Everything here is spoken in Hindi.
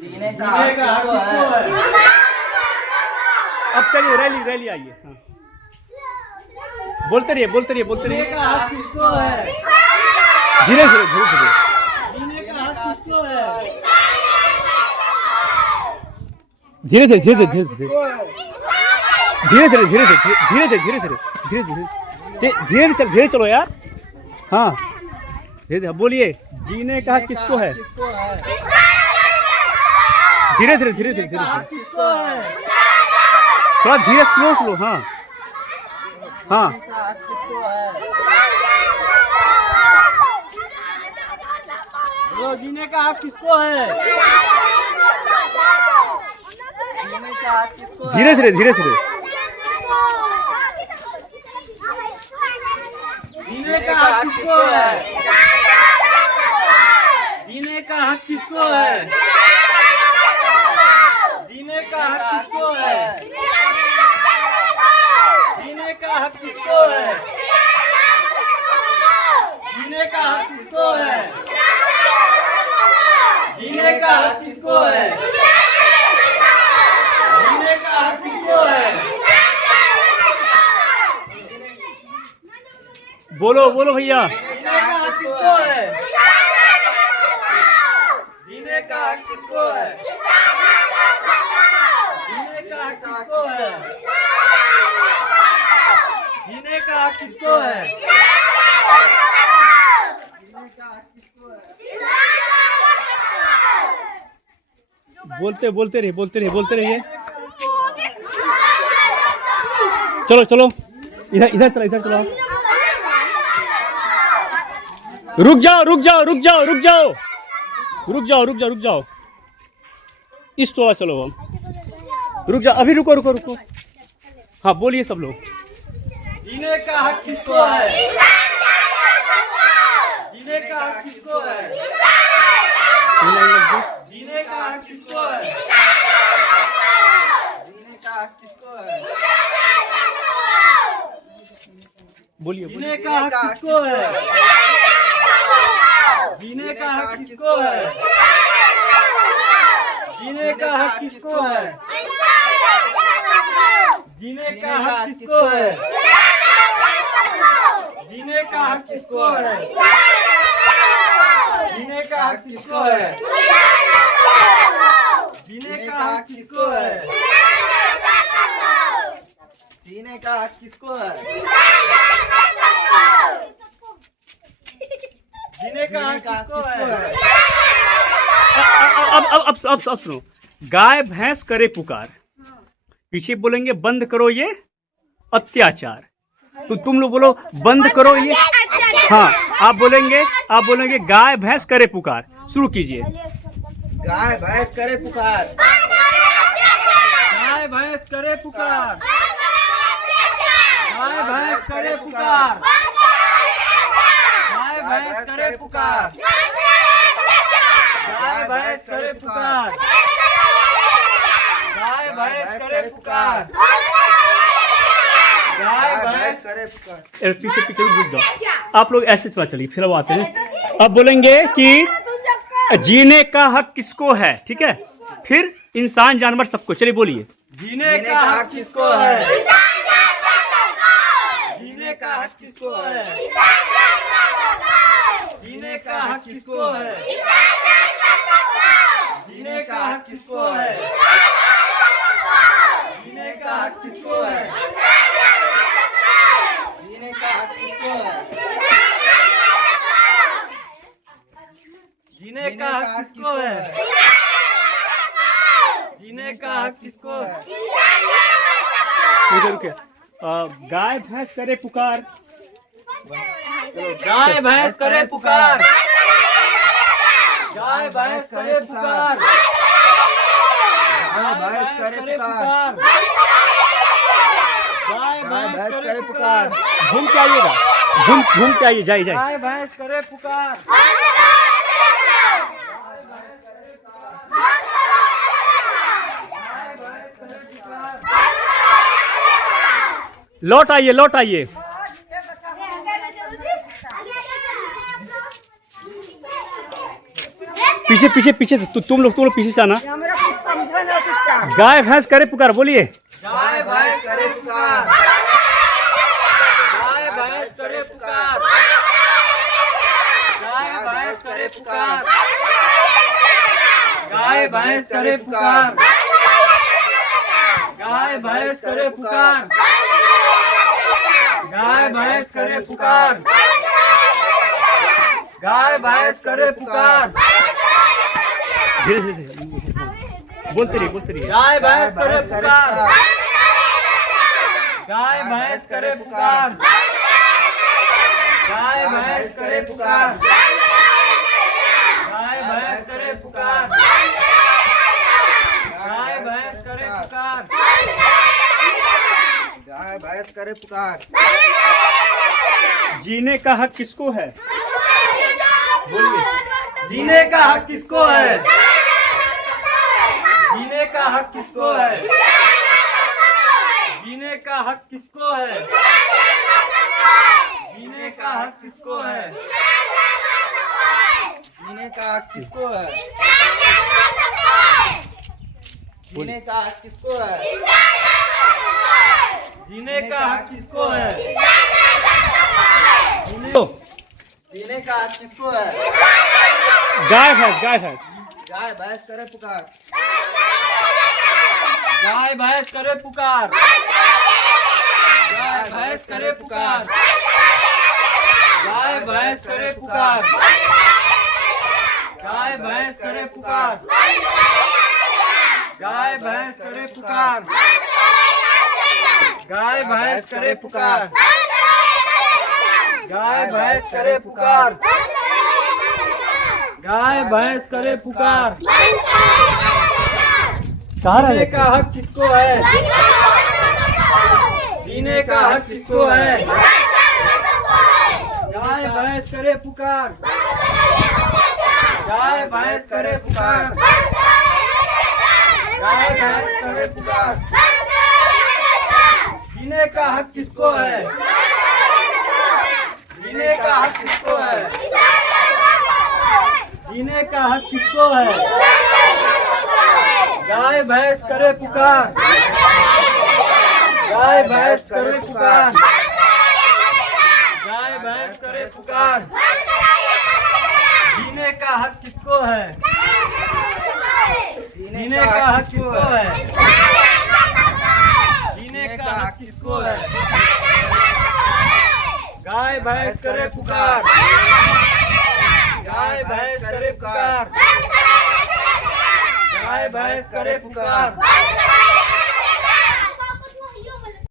जीने का हक किसको है? अब चलिए रैली रैली आइए। हाँ बोलते रहिए बोलते रहिए बोलते रहिए। जीने का हक किसको है? धीरे धीरे धीरे धीरे। जीने का हक किसको है? धीरे धीरे धीरे धीरे धीरे किसको है? धीरे धीरे धीरे धीरे धीरे धीरे धीरे धीरे धीरे धीरे चल धीरे चलो यार। हाँ धीरे धीरे बोलिए। जीने का हक किसको है? किसको है? धीरे धीरे धीरे धीरे धीरे हक किसको है? थोड़ा धीरे स्लो स्लो। हाँ हाँ का हक किसको है? बोलो जीने का हक किसको है? जीने का हक किसको है? धीरे धीरे धीरे धीरे। जीने का हक किसको है? जीने का हक किसको है? जीने का हक किसको है? जीने का हक किसको है? जीने का हक किसको है? जीने का हक किसको है? जीने का हक किसको है? बोलो बोलो भैया। जीने का हक किसको है? जीने का हक किसको है? जीने का हक किसको है? जीने का हक किसको है? जीने का हक किसको है? बोलते बोलते रहिए बोलते रहिए बोलते रहिए। चलो चलो इधर इधर चलो इधर चलो। रुक जाओ रुक जाओ रुक जाओ रुक जाओ रुक जाओ रुक जाओ रुक जाओ। इस टोला चलो हम। रुक जाओ अभी रुको रुको रुको। हाँ बोलिए सब लोग। जीने का हक किसको है? जीने का हक किसको है? जीने का हक किसको है? जीने का हक किसको है? बोलिए जीने का हक किसको है? जीने का हक किसको है? जीने का हक किसको है? जीने का हक किसको है? जीने का हक किसको है? जीने का हक किसको है? जीने का हक किसको है? जीने का हक किसको है? जीने का हक किसको है? अब सुनो। गाय भैंस करे पुकार, पीछे बोलेंगे बंद करो ये अत्याचार। तो तुम लोग बोलो बंद करो ये। हाँ आप बोलेंगे गाय भैंस करे पुकार। शुरू कीजिए। गाय भैंस करे पुकार। गाय भैंस करे पुकार। गाय भैंस करे पुकार। गाय भैंस करे पुकार। गाय भैंस करे पुकार। गाय भैंस करे पुकार। गाय भैंस करे पुकार। पीछे पीछे रुक जाओ। आप लोग ऐसे चला चलिए फिर अब आते हैं। अब बोलेंगे कि जीने का हक किसको है। ठीक है फिर इंसान जानवर सबको। चलिए बोलिए। जीने का हक किसको है? जीने का हक किसको है? जीने का हक किसको है? जीने का हक किसको है? जीने का हक किसको है? जीने का हक किसको है? जीने का हक किसको है? जीने का हक किसको है? रुके। गाय भैंस करे पुकार। गाय भैंस करे पुकार। गाय भैंस करे पुकार। गाय भैंस करे पुकार। गाय भैंस करे पुकार। घूम के आइएगा। घूम के आइए। जाइए गाय भैंस करे पुकार। लौट आइए लौट आइए। पीछे पीछे पीछे से तुम लोग पीछे से आना। हमरा कुछ समझे ना सकता। गाय भैंस करे पुकार, बोलिए। गाय भैंस करे पुकार। गाय भैंस करे पुकार। गाय भैंस करे पुकार। गाय भैंस करे पुकार। गाय भैंस करे पुकार। गाय भैंस करे पुकार। गाय भैंस करे पुकार। धीरे धीरे बोलते रहिए। गाय भैंस करे पुकार। गाय भैंस करे पुकार। गाय भैंस करे पुकार। गाय भैंस करे पुकार। गाय भैंस करे पुकार। गाय भैंस करे पुकार। जीने का हक किसको है, बोलिए। जीने का हक किसको है? जीने का हक किसको है? जीने का हक किसको है? जीने का हक किसको है? जीने का हक किसको है? जीने का हक किसको है? जीने का हक किसको है? जीने का हक किसको है? गाय भैंस गाय भैंस गाय भैंस करे पुकार। गाय भैंस करे पुकार। गाय भैंस करे पुकार। गाय भैंस करे पुकार। गाय भैंस करे पुकार। गाय भैंस करे पुकार। गाय भैंस करे पुकार। गाय भैंस करे पुकार। गाय भैंस करे पुकार। जीने का हक किसको है? जीने का हक किसको है? गाय भैंस करे पुकार। गाय भैंस करे पुकार। गाय भैंस करे पुकार। जीने का हक किसको है? जीने का हक किसको है? जीने का हक किसको है? गाय भैंस करे पुकार। गाय भैंस करे पुकार। गाय भैंस करे पुकार। जीने का हक किसको है? जीने का हक किसको है? जीने का हक किसको है? गाय भैंस करे पुकार। गाय भैंस करे पुकार। गाय भैंस करे पुकार।